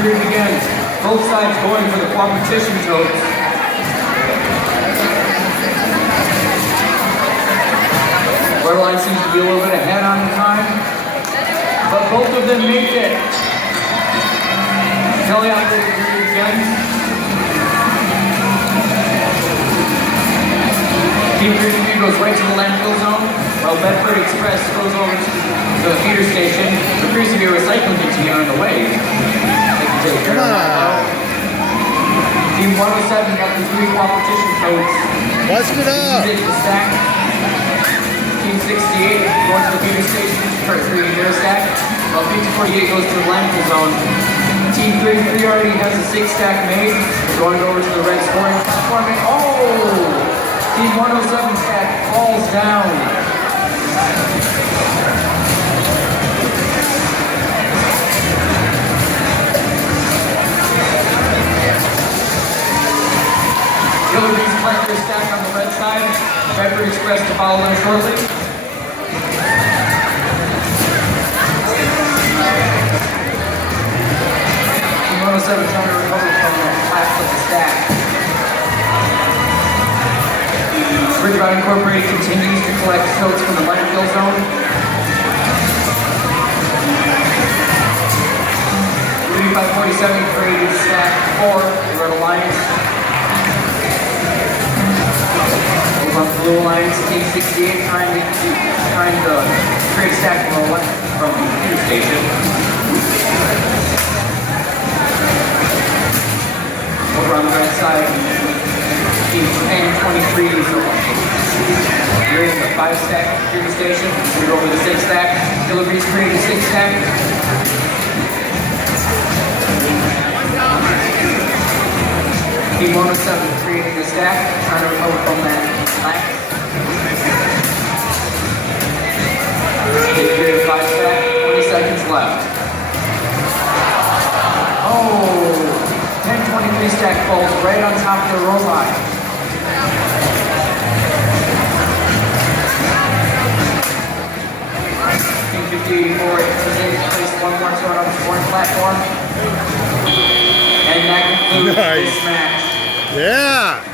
period begins. Both sides going for the competition totes. Borderline seems to be a little bit ahead on the time, but both of them make it. Teleoperated period begins. Team 3 goes right to the landfill zone, while Bedford Express goes over to the feeder station. There appears to be a recycling container on the way. They can take care of that. Team 107 got the 3 competition codes. Bust it up! The stack. Team 68 going to the feeder station for a 3-year stack, while Team 48 goes to the landfill zone. Team 33 already has a 6-stack made. They're going over to the red scoring platform. And oh! Team 107 stack falls down. Hillary plant their stack on the red side. Bedford Express to follow them shortly. Team 107 trying to recover from the collapse of the stack. FridgeBot Incorporated continues to collect totes from the landfill zone. 3547 created stack 4, Red Alliance. Move on to Blue Alliance, Team 68 trying to create stack from the feeder station. Over on the red side, Team 1023 is you're in the 5-stack feeder station. You're over the 6-stack. Deliveries create a 6-stack. Team 107 creating a stack. Trying to recover from that lack. They create a 5-stack. 20 seconds left. Oh! 1023 stack falls right on top of the robot. Team 5084 placed one more tote on the scoring platform. And that concludes this match. Yeah!